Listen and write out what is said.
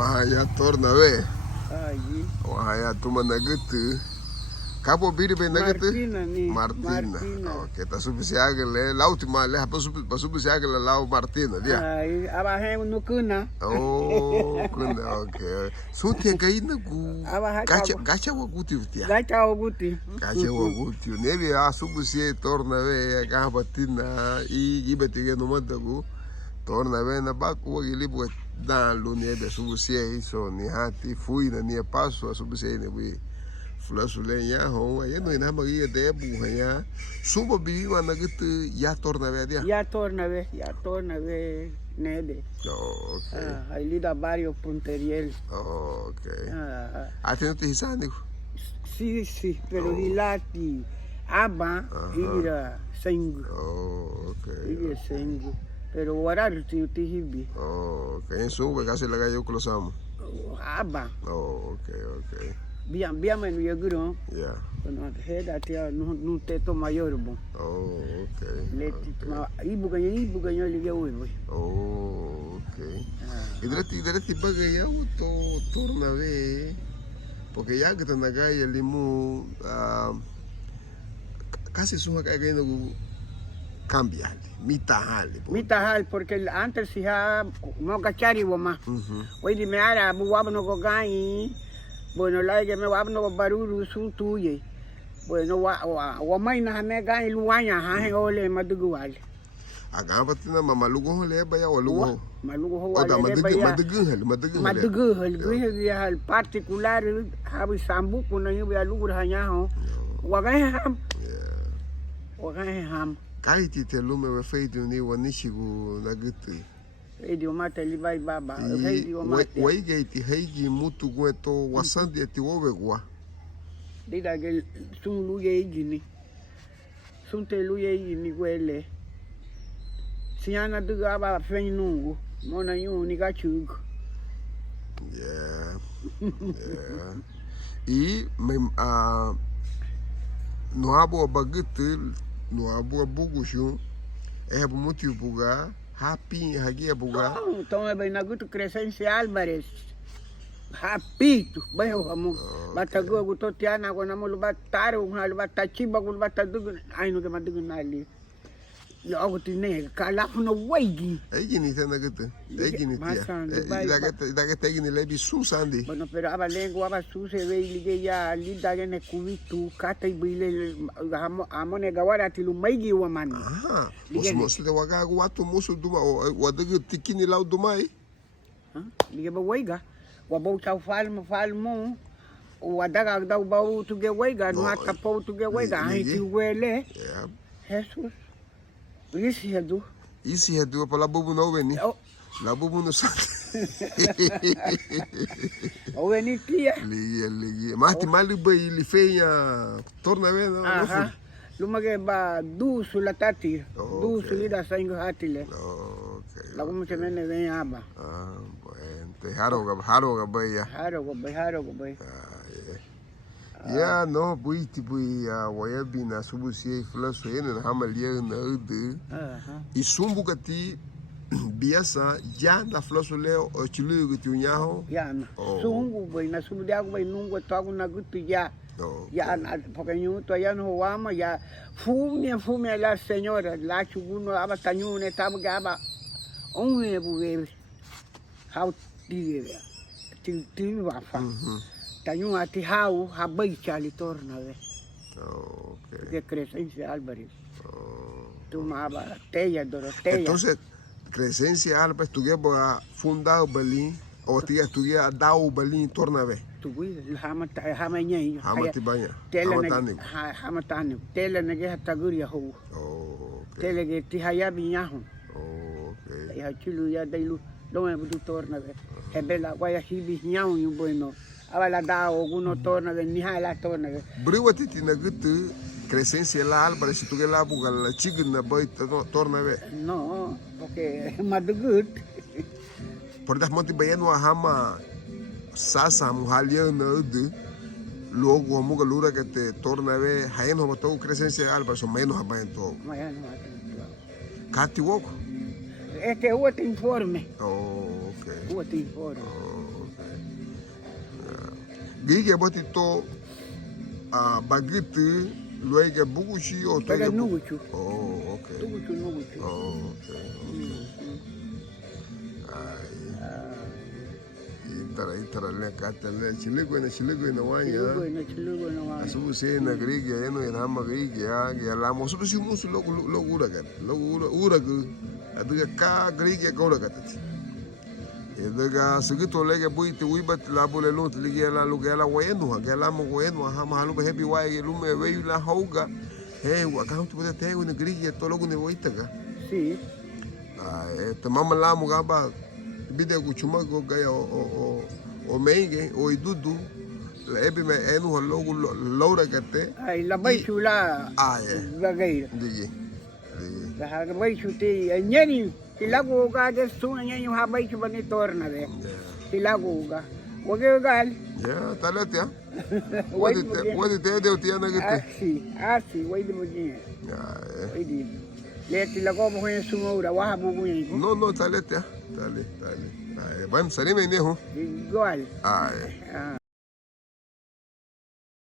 Wahaya torna ve. Aí. Wahaya tuma nagatu. Kapo biri be nagatu? Martina ni. Martina. Okay, ta subisiaga le la última le pa subisiaga le la Martina, dia. Aí, abahem no cuna. Oh, kuna okay. Suntia kaina ku. Gacha wa guti dia. Gacha o guti. Gacha wa guti. Nevi a subisia torna ve ga batina I gibetige no madagu. Torna ve na baku gilibu dan lu nebe subisia so ni hati fui na ni passo a subisia ne bi. Fulasulenya ho ya no ina magi de buhanya suba bi wana gitu ya torna ve dia. Ya torna ve nebe. Oh, okay. Aí lida barrio Punteriel. Oh, okay. Atento hisani. Sí, pero hilati aba ira sengu. Oh, okay. Ira sengu. Pero horário ti hibi. Oh, okay. Eso we kasi lagay yo klosamo. Aba. Oh, okay. Biam no yaguro. Yeah. No heda tia no teto maior bom. Oh, okay. Leti ma ibu ganho liga oi. Oh, okay. Idrati bagay yo to torna ve. Porque ya que na gaya limu casi suma kaya no cambia mitahal porque antes si ha mo gachari wama. Hoy di me ara bu wabno go gai. Bueno, la que me wabno go baruru sun tuye. Bueno, wa mai na me gai luanya ha he ole madugual. Aga patina mamalugo le baya walugo. Malugo ho wale baya. Madugu hal particular habi sambu kuna yubi alugo hanya ho. Wa gai ham. Wa gai ham. Kaiti te lume we feidu ni wanishigu na gitu. Feidu mata libai baba. Feidu mata. Waigeti heigi mutu gweto wasandi eti wowegwa. Dida ge sun luye igini. Sun te luye igini gwele. Siana duga aba fenungu. Mona yu ni gachugu. Yeah. E no abo bagutu no abo bugushu é muito buga happy hagi buga então é bem na guto Crescência Álvares rapito bem o amo batago guto tiana ko namo lubataru hal batachiba ko batadugo ai no que madugo nali logo tine kala no waigi ai gini tana guto ai gini tia daga tegini lebi susandi bueno pero aba lengo aba suse ve lige ya lida gene kuvitu kata ibile amone gawara tilu maigi wa mani musu de waga watu musu duma wadaga tikini lau dumai lige ba waiga wa bau chau falmo wadaga da bau tu ge waiga no ata pau tu ge waiga ai ti wele Jesus Isi hedu pa labubu no veni. Labubu no sa. O veni tia. Ligia. Mati mali ba ili feia torna ve no. Aha. Lumage ba du sulatati. Du sulida sango hatile. Okay. La como se mene ven aba. Bueno. Te haroga ba ya. Haroga ba. Ya no buiti bui wayabi na subusie flaso yene na hamalia na ude. I sumbu kati biasa ya na flaso leo o chilu gutu nyaho. Ya na. Sumbu bui na sumbu dia bui nungu tagu na gutu ya. Ya na porque nyuto ya no wama ya fume la señora la chuguno aba tanyune tabu gaba. Onwe buwe. How dire. Ti wafa. Tenho ati hau habai chali torna ve. Okay. De Crescência Álvares. Tu maba teia Doroteia. Entonces Crescência Álvares tu geba fundado Berlim ou tu geba dau Berlim torna ve. Tu gui hama nyai. Hama tibanya. Hama tani. Tele nege hataguria ho. Tele ge ti haya binyaho. Okay. Ya chilu ya dailu don't have to torna ve. Hebela guaya hibi nyau yu bueno. Avala da alguno torna de ni hala torna. Briwa titi na gutu Crescência lá Álvares se tu ge la bugal la chigna boy torna ve. No, porque madugut. Por das monte baiano hama sasa muhalia na ude logo amuga lura que te torna ve haino matou Crescência Álvares o menos abaento. Cati woko. Este é outro informe. Okay. Outro informe. Grige botito bagiti luege bugushi o Pero nuguchu. Oh, okay. Nuguchu. Oh, okay. Itara le katale chiligo na wanya. Chilugo na wanya. Asubu se na grige eno ina hama grige ya la mo subu simu su lo ura gat. Lo ura gu aduga ka grige ka ura gat. Daga segito lege buiti wibat la bole lut ligi la luge la wenu ha la mo wenu ha ma halu hebi wai lume wei la hauga he wa ka tu de te una grige to logo ne woitaga. Sí. Te mama la mo gaba bide ku chuma go ga o menge o idudu la ebi me enu ha logo laura gate. Ai la bai chula. Gagai. Digi. La bai chuti nyani Tilago ga de suna nyanyo ha bai chuba ni torna de. Tilago ga. Wage gal. Ya, talet ya. Wadi te de utia na gite. Asi, wadi mo di. Ya. Wadi. Le tilago mo kaya sumura wa bu ni. No, talet ya. Tale. Ban sarime ne ho. Igual. Ai.